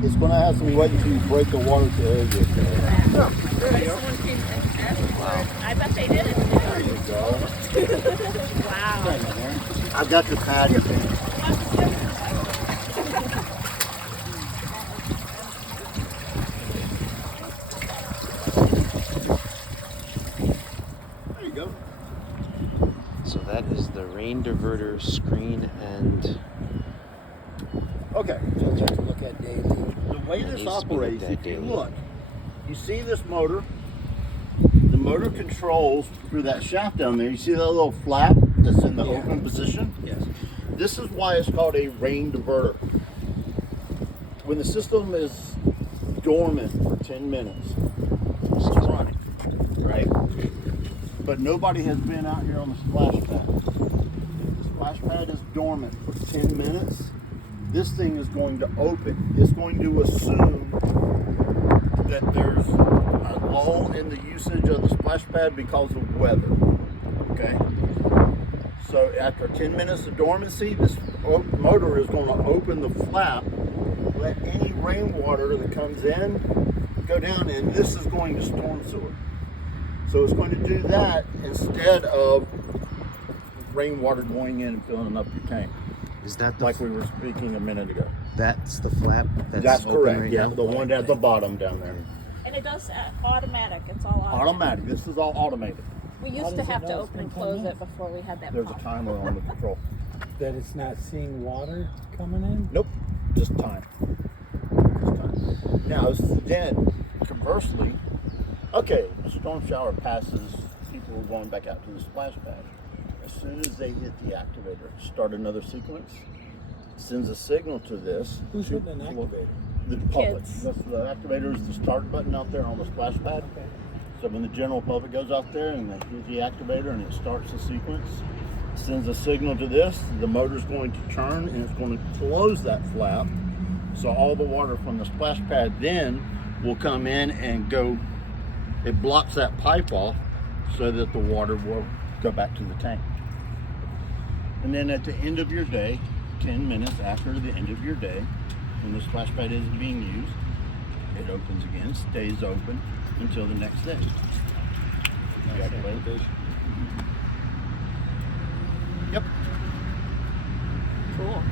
It's going to have some weight until you break the water to air gets there. Someone came and asked me for it. I bet they did. There you go. Wow. I've got the patty thing. There you go. So that is the rain diverter screen and Okay. Filter to look at daily. The way It this needs to be operates, looked at if you daily. look, you see this motor. The motor controls through that shaft down there. You see that little flap that's in the Yeah. open position? Yes. This is why it's called a rain diverter. When the system is dormant for 10 minutes, it's running, right? But nobody has been out here on the splash pad. If the splash pad is dormant for 10 minutes, this thing is going to open. It's going to assume that there's a lull in the usage of the splash pad because of weather. Okay? So after 10 minutes of dormancy, this motor is going to open the flap, let any rainwater that comes in go down, and this is going to storm sewer. So it's going to do that instead of rainwater going in and filling up your tank, is that the like we were speaking a minute ago. that's the flap That's open correct. right Yeah, now? the one at the bottom down there. And it does automatic. It's all Automatic. This is all automated. We used to have to open and close it before we had that There's a pump. timer on the control. That it's not seeing water coming in? Nope, just time. Just time. Now, then, conversely, okay, a storm shower passes, people are going back out to the splash pad. As soon as they hit the activator, start another sequence, sends a signal to this. Who's hitting an activator? The public. Kids. That's the activator is the start button out there on the splash pad. So when the general public goes out there and they hit the activator and it starts the sequence, sends a signal to this, the motor's going to turn and it's going to close that flap. So all the water from the splash pad then will come in and go, it blocks that pipe off so that the water will go back to the tank. And then at the end of your day, 10 minutes after the end of your day, when the splash pad isn't being used, it opens again, stays open until the next day. You activate it? Yep. Cool.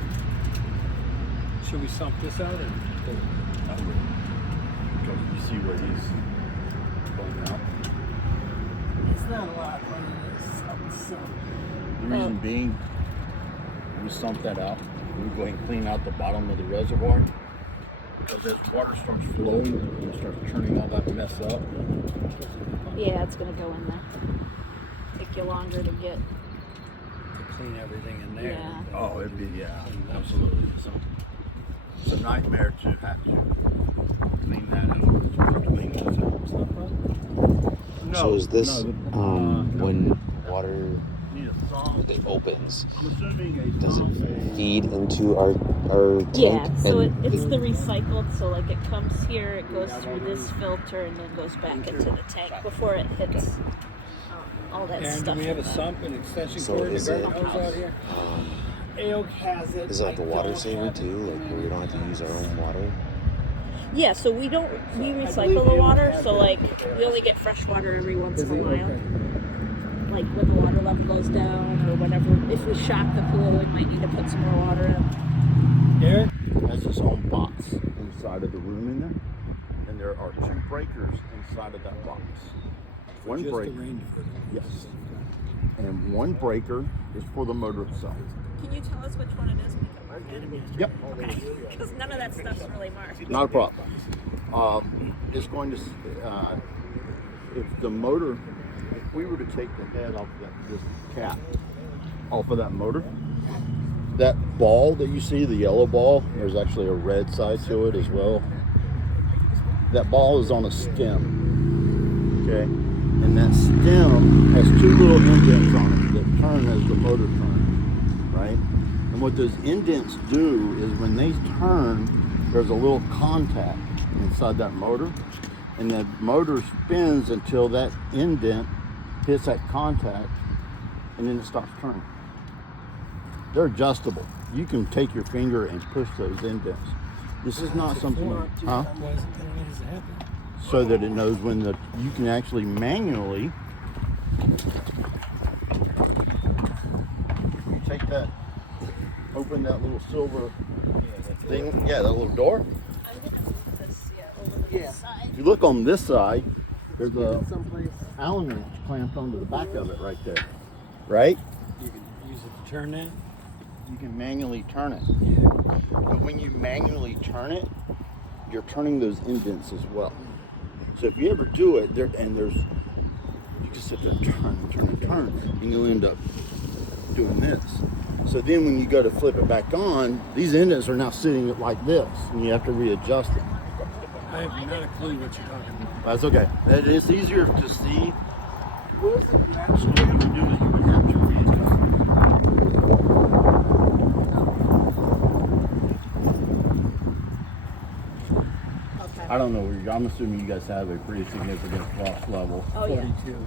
Should we sump this out? Because you see where he's going out. It's not a lot when it is so. The reason being, we sump that out. We go ahead and clean out the bottom of the reservoir. Because as water starts flowing, it starts turning all that mess up. Yeah, it's gonna go in there. Take you longer to get. To clean everything in there. Yeah. Oh, it'd be, yeah, absolutely. So, it's a nightmare to have to clean that out. Clean those out. No, So is this no, when water need a thumb. it opens, I'm assuming a does thumb it phase. feed into our tank? Yeah, so and it's the recycled, so like it comes here, it goes through this filter and then goes back into the tank before it hits all that And do stuff. we have a in there. sump and extension So cord and is a garden it- hose out here? AOC has it. is it like a I water don't saver have it. too? Like where we don't have to use our own water? Yeah, so we recycle the water, so like we only get fresh water every once in a while. Like when the water level goes down or whenever, if we shock the pool, we might need to put some more water in. Eric? It has its own box inside of the room in there, and there are 2 breakers inside of that box. One Just breaker, the rain diverter. yes, and one breaker is for the motor itself. Can you tell us which one it is? We can mark it. Yep, Okay, because none of that stuff's really marked. not a problem. It's going to, if the motor, if we were to take the head off this cap off of that motor, that ball that you see, the yellow ball, there's actually a red side to it as well. That ball is on a stem, okay? And that stem has 2 little indents on it that turn as the motor turns, right? And what those indents do is when they turn, there's a little contact inside that motor, and the motor spins until that indent hits that contact, and then it stops turning. They're adjustable. You can take your finger and push those indents. This is not something, huh? Why does it happen? So that it knows when you can actually manually. You take that, open that little silver thing, yeah, that little door. I'm gonna move this over to the side. If you look on this side, there's a Someplace Allen wrench clamped onto the back of it right there, right? you can use it to turn that. You can manually turn it. Yeah. But when you manually turn it, you're turning those indents as well. So if you ever do it, you just sit there and turn, and you'll end up doing this. So then when you go to flip it back on, these indents are now sitting like this, and you have to readjust it. I have not a clue what you're talking about. That's okay. It's easier to see. What is it you actually have to do is you would have to readjust it. Okay. I don't know where I'm assuming you guys have a pretty significant frost level. Oh yeah. 42.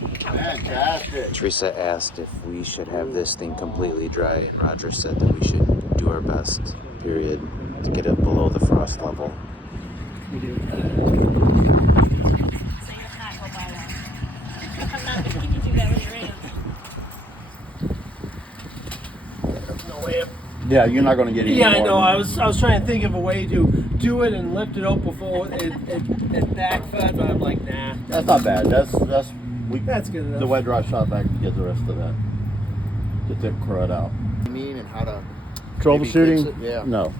Fantastic. Teresa asked if we should have this thing completely dry, and Roger said that we should do our best, period, to get it below the frost level. So you're not go by that. I'm not gonna keep you do that with your hands. Yeah, you're not going to get any Yeah, I more. know. I was trying to think of a way to do it and lift it up before it backfed, but I'm like, nah. That's not bad. That's That's good enough. The wet dry shop vac can get the rest of that. Get that crud out. mean and how to Troubleshooting? maybe fix it? Yeah. No.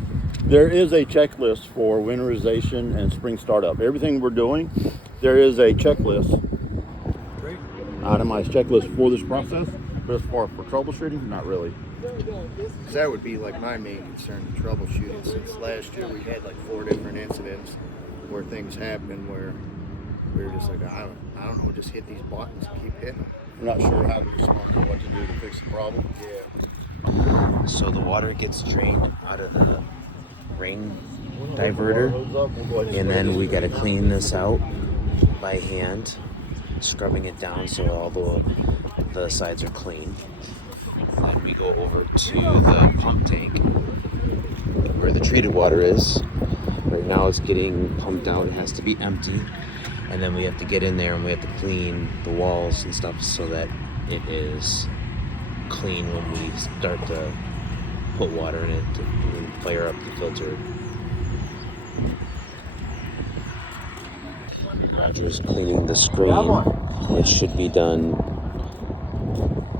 There is a checklist for winterization and spring startup. Everything we're doing, there is a checklist, Great. itemized checklist for this process. But as far for troubleshooting, not really. 'Cause that would be like my main concern, the troubleshooting. Since last year we had like 4 different incidents where things happened where we were just like, I don't know, just hit these buttons and keep hitting them. We're not sure how to respond or what to do to fix the problem. Yeah. So the water gets drained out of the ring diverter, and then we got to clean this out by hand, scrubbing it down so all the sides are clean. Then we go over to the pump tank where the treated water is. Right now it's getting pumped out. It has to be empty. And then we have to get in there and we have to clean the walls and stuff so that it is clean when we start to put water in it to fire up the filter. Roger's cleaning the screen. It should be done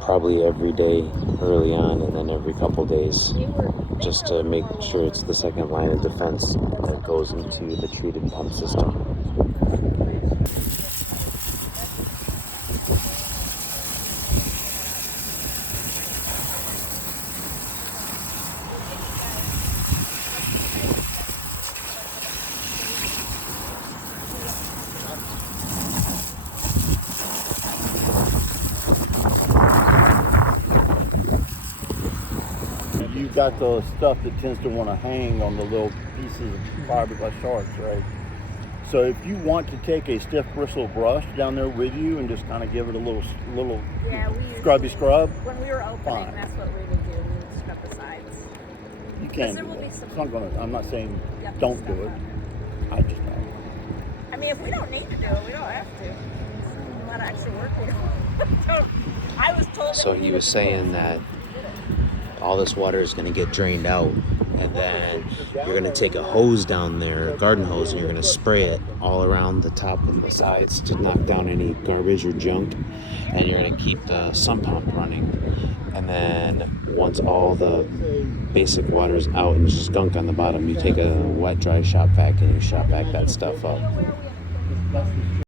probably every day early on and then every couple days, just to make sure it's the second line of defense that goes into the treated pump system. You've got the stuff that tends to want to hang on the little pieces of fiberglass shards, right? So if you want to take a stiff bristle brush down there with you and just kind of give it a little Yeah, we scrubby scrub, when we were opening, Fine. that's what we would do. We would scrub the sides. you can there do will it. be some- It's not gonna. I'm not saying Yep, don't stuff do it. on I just don't. I mean, if we don't need to do it, we don't have to. It's a lot of extra work we don't. I was told. So he was saying that all this water is going to get drained out, and then you're going to take a hose down there, a garden hose, and you're going to spray it all around the top and the sides to knock down any garbage or junk, and you're going to keep the sump pump running. And then once all the basic water is out and there's just gunk on the bottom, you take a wet dry shop vac and you shop vac that stuff up.